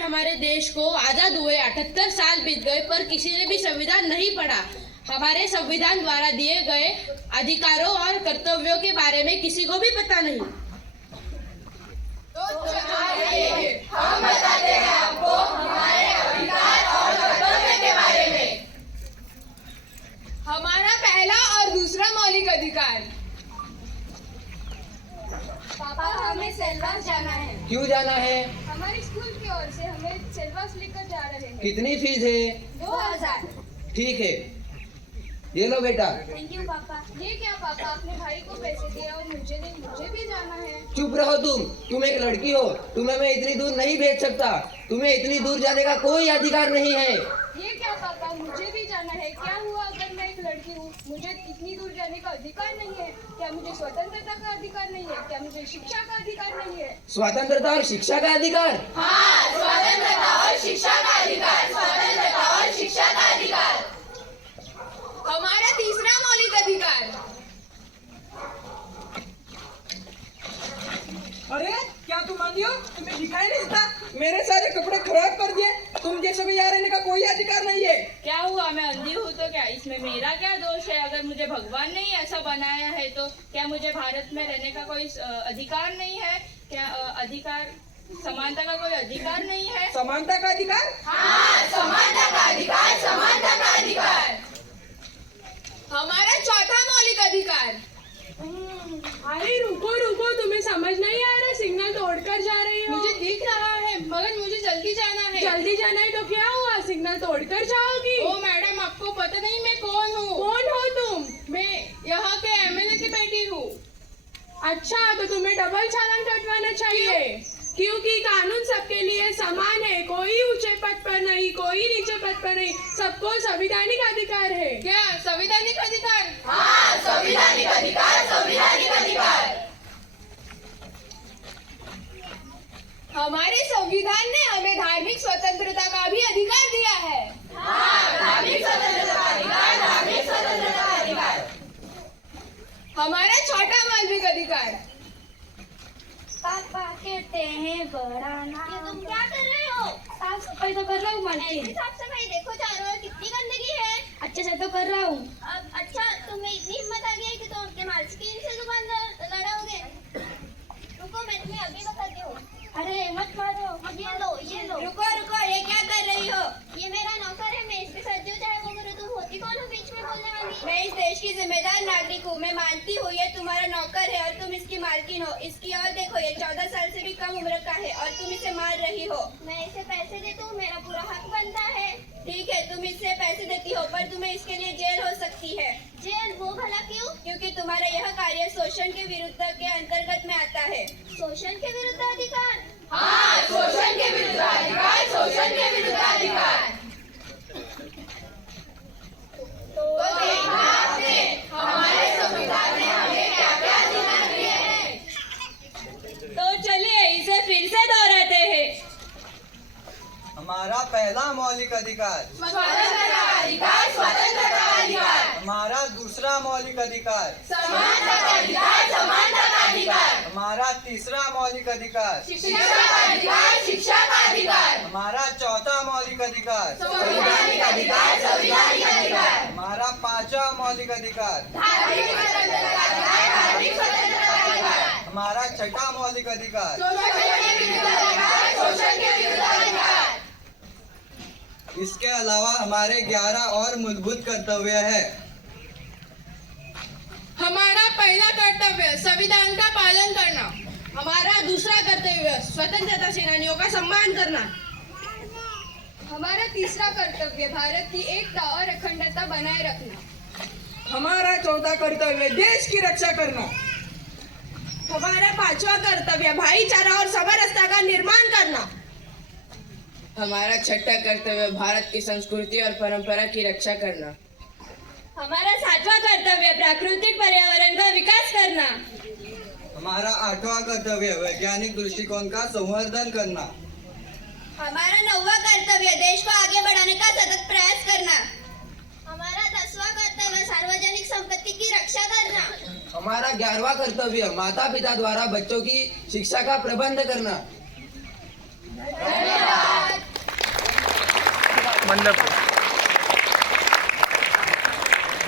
आज हमारे देश को आज़ाद हुए 78 साल बीत गए, पर किसी ने भी संविधान नहीं पढ़ा। हमारे संविधान द्वारा दिए गए अधिकारों और कर्तव्यों के बारे में किसी को भी पता नहीं। तो चलिए हम बताते हैं आपको हमारे अधिकार और कर्तव्य के बारे में। हमारा पहला और दूसरा मौलिक अधिकार। पापा, हमें सेलवास जाना है। क्यों जाना है? हमारी स्कूल की ओर से हमें सेलवास लेकर जा रहे हैं। कितनी फीस है? 2000। ठीक है, ये लो बेटा। थैंक यू पापा। ये क्या पापा, अपने भाई को पैसे दिए और मुझे नहीं? मुझे भी जाना है। चुप रहो तुम एक लड़की हो, तुम्हें मैं इतनी दूर नहीं भेज सकता। तुम्हें इतनी दूर जाने का कोई अधिकार नहीं है। ये क्या पापा, मुझे भी जाना है। क्या हुआ अगर मैं एक लड़की हूँ? मुझे इतनी दूर जाने का अधिकार नहीं है? क्या मुझे स्वतंत्रता का अधिकार नहीं है? क्या मुझे शिक्षा का अधिकार नहीं है? स्वतंत्रता और शिक्षा का अधिकार? हाँ, स्वतंत्रता और शिक्षा का अधिकार, स्वतंत्रता और शिक्षा का अधिकार। हमारा तीसरा मौलिक अधिकार। अरे क्या तुम आंधी हो? तुम्हें दिखाई नहीं देता? मेरे सारे कपड़े खराब कर दिए। तुम जैसे भी यहाँ रहने का कोई अधिकार नहीं है। क्या हुआ, मैं अंधी हूँ तो क्या इसमें मेरा क्या दोष है? अगर मुझे भगवान ने ही ऐसा बनाया है तो क्या मुझे भारत में रहने का कोई अधिकार नहीं है? क्या अधिकार समानता का कोई अधिकार नहीं है? समानता का अधिकार? हाँ, समानता का अधिकार, समानता का अधिकार। हमारा चौथा मौलिक अधिकार। अरे रुको रुको, तुम्हें समझ नहीं आ रहा? सिग्नल तोड़कर जा रही हो। मुझे दिख रहा है मगर मुझे जल्दी जाना है। जल्दी जाना है तो क्या हुआ? सिग्नल तोड़कर जाओगी? ओ मैडम, आपको पता नहीं मैं कौन हूँ? कौन हो तुम? मैं यहाँ के एमएलए की बेटी हूँ। अच्छा, तो तुम्हें डबल चालान कटवाना चाहिए, क्योंकि कानून सबके लिए समान है। कोई ऊंचे पद पर नहीं, कोई नीचे पद पर नहीं, सबको संवैधानिक अधिकार है। क्या संवैधानिक अधिकार? हाँ, संवैधानिक अधिकार, संवैधानिक अधिकार। हमारे संविधान ने हमें धार्मिक स्वतंत्रता का भी अधिकार दिया है। हाँ, धार्मिक स्वतंत्रता का अधिकार, धार्मिक स्वतंत्रता का अधिकार। हमारा छठा मौलिक अधिकार। पापा कहते हैं बड़ा ना। ये तुम क्या कर रहे हो? साफ सफाई तो कर रहा हूँ मालकिन। ऐसे साफ सफाई देखो चारों ओर कितनी गंदगी है। अच्छे से तो कर रहा हूँ। अब अच्छा, तुम्हें इतनी हिम्मत आ गई है कि तुम अपने मालकिन से जुबान लड़ाओगे? रुको, मैं तुम्हें अभी बताती हूँ। अरे मत मारो। ये लो, ये लो। रुको रुको, ये क्या कर रही हो? ये मेरा नौकर है, मैं इसके साथ जो चाहे वो करूँ। तुम होती कौन हो बीच में बोलने वाली? मैं इस देश की जिम्मेदार नागरिक हूँ। मैं मानती हूँ ये तुम्हारा नौकर है और तुम इसकी मालकिन हो। इसकी और देखो, ये 14 साल से भी कम उम्र का है और तुम इसे मार रही हो। मैं इसे पैसे देती हूँ, मेरा पूरा हक बनता है। ठीक है, तुम इससे पैसे देती हो, पर तुम्हें इसके लिए जेल हो सकती है। जेल? वो भला क्यों? क्योंकि तुम्हारा यह कार्य शोषण के विरुद्ध के अंतर्गत में आता है। शोषण के विरुद्ध अधिकार? हाँ, शोषण के विरुद्ध अधिकार, शोषण के विरुद्ध अधिकार। तो देखा आपने, हमारे संविधान ने हमें क्या क्या अधिकार दिए हैं। तो चलिए इसे फिर से दोहराते हैं। हमारा पहला मौलिक अधिकार। स्वतंत्रता का अधिकार, स्वतंत्रता का अधिकार। हमारा दूसरा मौलिक अधिकार। समानता का अधिकार, समानता का अधिकार। हमारा तीसरा मौलिक अधिकार। शिक्षा का अधिकार, शिक्षा का अधिकार। हमारा चौथा मौलिक अधिकार। संवैधानिक अधिकार, संवैधानिक अधिकार। हमारा पांचवा मौलिक अधिकार। धार्मिक स्वतंत्रता का अधिकार, धार्मिक स्वतंत्रता का अधिकार। हमारा छठा मौलिक अधिकार। शोषण के विरुद्ध अधिकार, शोषण के विरुद्ध अधिकार। इसके अलावा हमारे 11 और मूलभूत कर्तव्य है। हमारा पहला कर्तव्य संविधान का पालन करना। हमारा दूसरा कर्तव्य स्वतंत्रता सेनानियों का सम्मान करना। हमारा तीसरा कर्तव्य भारत की एकता और अखंडता बनाए रखना। हमारा चौथा कर्तव्य देश की रक्षा करना। हमारा पांचवा कर्तव्य भाईचारा और समरसता का निर्माण करना। हमारा छठा कर्तव्य भारत की संस्कृति और परंपरा की रक्षा करना। हमारा सातवां कर्तव्य प्राकृतिक पर्यावरण का विकास करना। हमारा आठवां कर्तव्य वैज्ञानिक दृष्टिकोण का संवर्धन करना। हमारा 9वां कर्तव्य देश को आगे बढ़ाने का सतत प्रयास करना। हमारा 10वां कर्तव्य सार्वजनिक संपत्ति की रक्षा करना। हमारा 11वां कर्तव्य माता पिता द्वारा बच्चों की शिक्षा का प्रबंध करना। धन्यवाद। मंडप